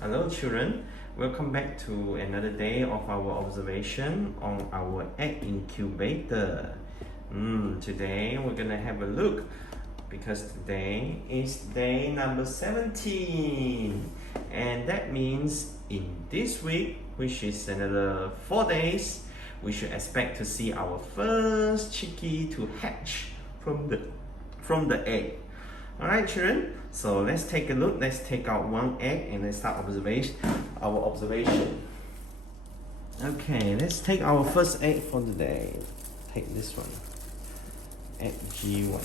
Hello children, welcome back to another day of our observation on our egg incubator. Today we're gonna have a look because today is day number 17 and that means in this week, which is another 4 days, we should expect to see our first chickie to hatch from the egg. Alright children, so let's take a look. Let's take out one egg and let's start our observation. Okay, let's take our first egg for the day. Take this one. Egg G1.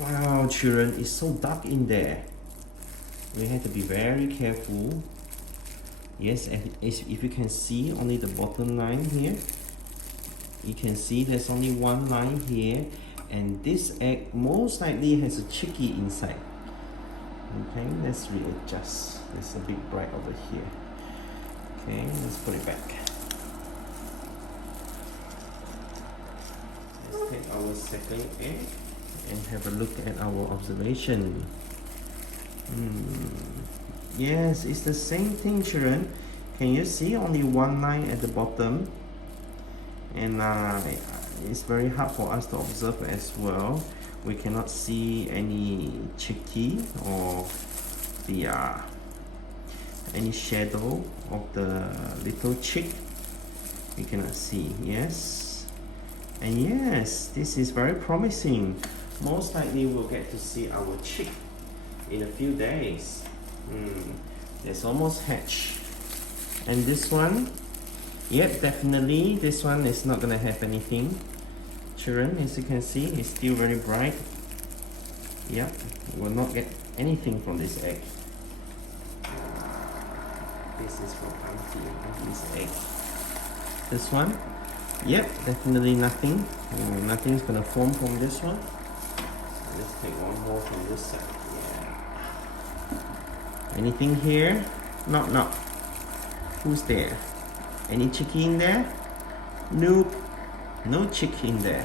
Wow children, it's so dark in there. We have to be very careful. Yes, if you can see only the bottom line here. You can see there's only one line here. And this egg most likely has a chickie inside. Okay, let's readjust. It's a bit bright over here. Okay, let's put it back. Let's take our second egg and have a look at our observation. Yes, it's the same thing children. Can you see only one line at the bottom? And it's very hard for us to observe as well. We cannot see any chickie or the any shadow of the little chick. We cannot see. Yes, and yes, this is very promising. Most likely we'll get to see our chick in a few days. It's almost hatched. And this one, yep, definitely this one is not gonna have anything. Children, as you can see, it's still very bright. Yep, we will not get anything from this egg. This is from Auntie's egg. This one, yep, definitely nothing. Nothing's gonna form from this one. So let's take one more from this side. Yeah. Anything here? No. Who's there? Any chickie in there? Nope. No chick in there.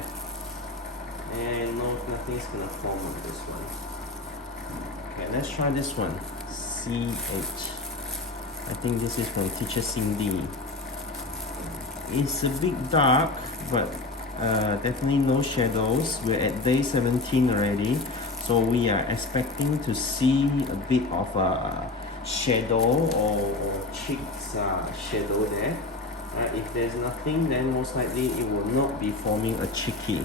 And no, nothing's gonna form on this one. Okay, let's try this one. CH. I think this is from Teacher Cindy. It's a bit dark, but definitely no shadows. We're at day 17 already. So we are expecting to see a bit of a shadow or chick's shadow there. If there's nothing, then most likely it will not be forming a chickie.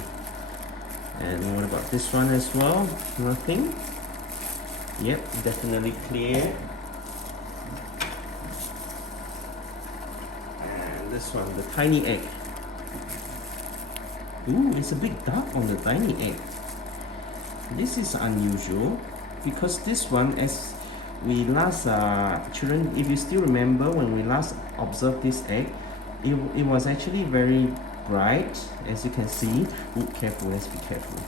And what about this one as well? Nothing. Yep, definitely clear. And this one, the tiny egg. Ooh, it's a bit dark on the tiny egg. This is unusual because this one, as we last children, if you still remember when we last observed this egg, it was actually very bright, as you can see. Ooh, careful, let's be careful.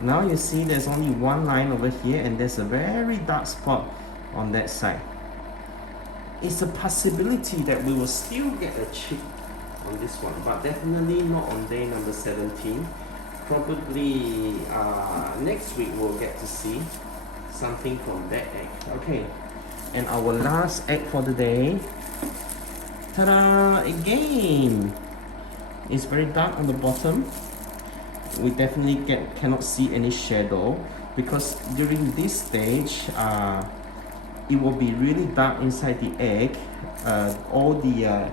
Now you see there's only one line over here and there's a very dark spot on that side. It's a possibility that we will still get a chick on this one, but definitely not on day number 17. Probably next week we'll get to see something from that egg. Okay, and our last egg for the day. Ta-da! Again! It's very dark on the bottom. We definitely cannot see any shadow because during this stage it will be really dark inside the egg. All the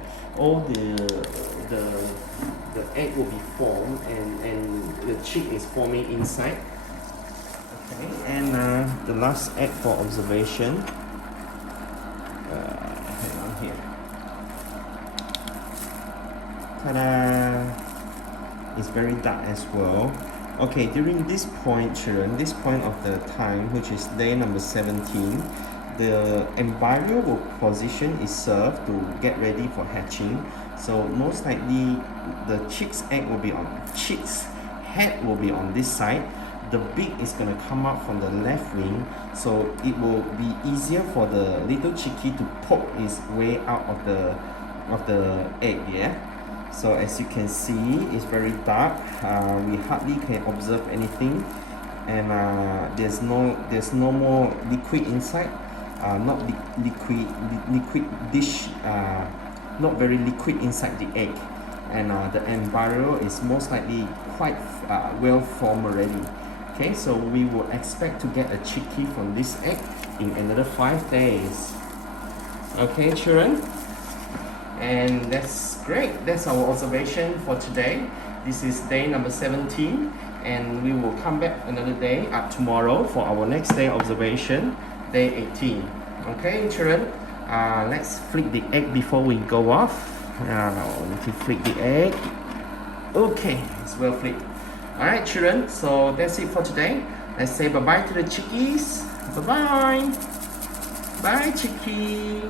egg will be formed and the chick is forming inside. Okay, and the last egg for observation. Hang on here. Ta-da! It's very dark as well. Okay, during this point, children, this point of the time, which is day number 17, the embryo will position itself to get ready for hatching. So most likely the chick's head will be on this side. The beak is going to come out from the left wing, so it will be easier for the little chickie to poke its way out of the egg. Yeah. So as you can see, it's very dark. We hardly can observe anything. and there's no more liquid inside, not liquid dish, not very liquid inside the egg, and the embryo is most likely quite well formed already. Okay, so we will expect to get a chickie from this egg in another 5 days. Okay, children, and that's great. That's our observation for today. This is day number 17, and we will come back another day tomorrow for our next day observation, day 18. Okay, children, let's flick the egg before we go off. If you flick the egg, okay, it's well flicked. Alright, children, so that's it for today. Let's say bye-bye to the chickies. Bye-bye. Bye, chickie.